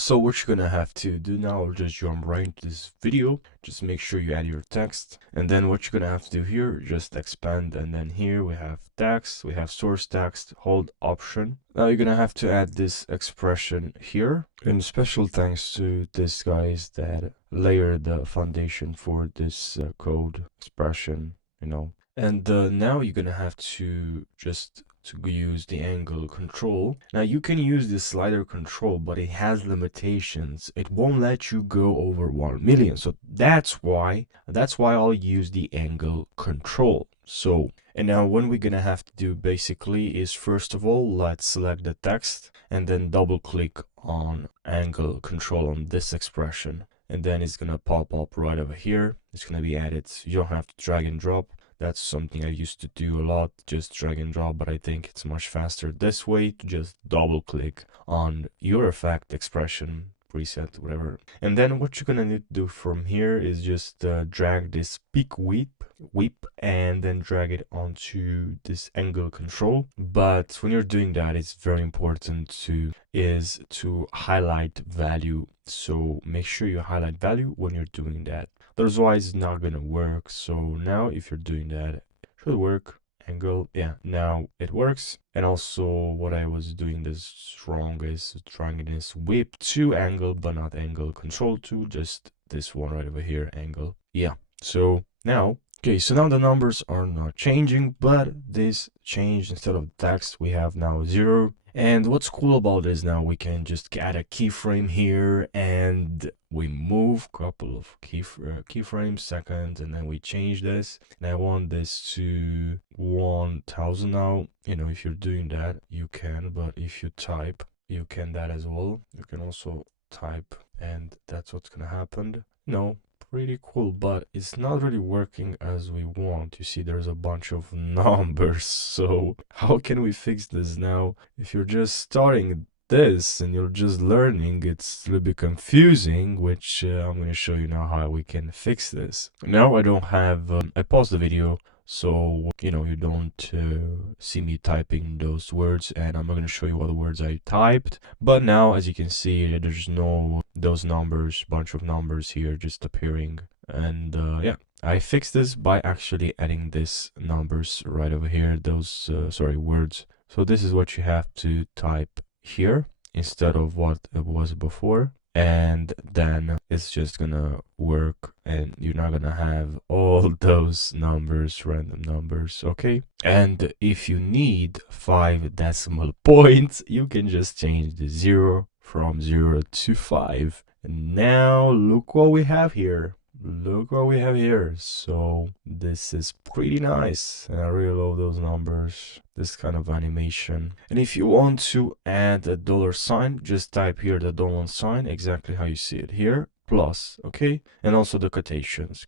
So what you're gonna have to do now, I'll just jump right into this video. Just make sure you add your text, and then what you're gonna have to do here, just expand, and then here we have text, we have source text, hold option. Now you're gonna have to add this expression here, and special thanks to these guys that layered the foundation for this code expression, you know. And now you're gonna have to just use the angle control. Now you can use the slider control, but it has limitations. It won't let you go over 1 million. So that's why I'll use the angle control. So, and now what we're gonna have to do basically is, first of all, let's select the text and then double click on angle control on this expression. And then it's gonna pop up right over here. It's gonna be added. You don't have to drag and drop. That's something I used to do a lot, just drag and drop, but I think it's much faster this way to just double click on your effect, expression, preset, whatever. And then what you're gonna need to do from here is just drag this peak whip and then drag it onto this angle control. But when you're doing that, it's very important to highlight value. So make sure you highlight value when you're doing that. Otherwise it's not gonna work. So now if you're doing that, it should work. Angle, yeah, now it works. And also what I was doing this wrong is trying this whip to angle, but not angle control to, just this one right over here, angle. Yeah, so now, okay, so now the numbers are not changing, but this changed. Instead of text, we have now 0. And what's cool about this, now we can just add a keyframe here, and we move a couple of keyframes, seconds, and then we change this. And I want this to 1000 now. You know, if you're doing that, you can, but if you type, you can that as well. You can also type, and that's what's gonna happen. No, pretty cool, but it's not really working as we want. You see, there's a bunch of numbers. So how can we fix this now? If you're just starting this and you're just learning, it's a little bit confusing, which I'm going to show you now how we can fix this. Now I don't have, I paused the video, so you know, you don't see me typing those words, and I'm not going to show you what the words I typed. But now, as you can see, there's no those numbers, bunch of numbers here just appearing. And yeah, I fixed this by actually adding this numbers right over here, those words. So this is what you have to type here instead of what it was before, and then it's just gonna work, and you're not gonna have all those numbers, random numbers. Okay, and if you need 5 decimal points, you can just change the 0 from 0 to 5, and now look what we have here. Look what we have here. So this is pretty nice, and I really love those numbers, this kind of animation. And if you want to add a $sign, just type here the $sign, exactly how you see it here, plus, okay, and also the quotations,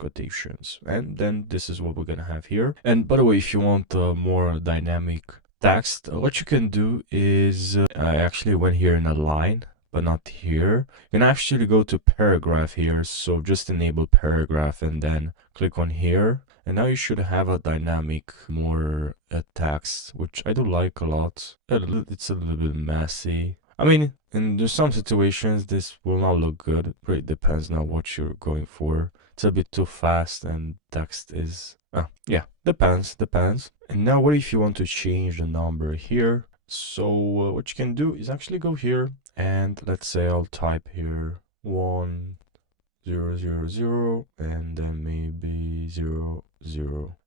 and then this is what we're gonna have here. And by the way, if you want more dynamic text, what you can do is I actually went here in a line, but not here. You can actually go to paragraph here, so just enable paragraph and then click on here, and now you should have a dynamic more text, which I do like a lot. It's a little bit messy. I mean, in some situations this will not look good. It really depends now what you're going for. It's a bit too fast, and text is yeah, depends. And now what if you want to change the number here? So what you can do is actually go here, and let's say I'll type here 1000 and then maybe 00,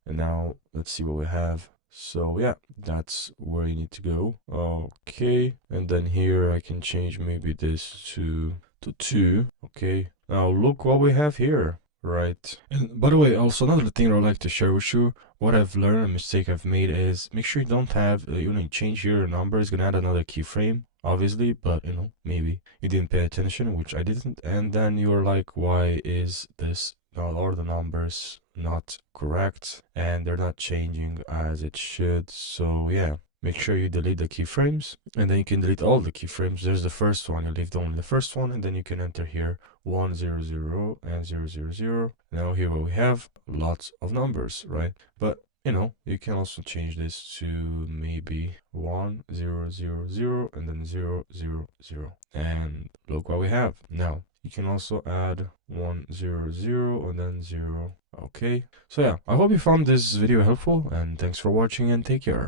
and now let's see what we have. So yeah, that's where you need to go. Okay, and then here I can change maybe this to 2. Okay, now look what we have here. Right. And by the way, also another thing I'd like to share with you, what I've learned, a mistake I've made is make sure you don't have, you know, change your number. It's gonna add another keyframe, obviously, but you know, maybe you didn't pay attention, which I didn't. And then you're like, why is this, all the numbers not correct and they're not changing as it should? So yeah, make sure you delete the keyframes, and then you can delete all the keyframes. There's the first one, you leave only the first one, and then you can enter here 100 and 000. Now here we have lots of numbers, right? But you know, you can also change this to maybe 1 0 0 0 and then 0 0 0, and look what we have. Now you can also add 1 0 0 and then 0. Okay, so yeah, I hope you found this video helpful, and thanks for watching, and take care.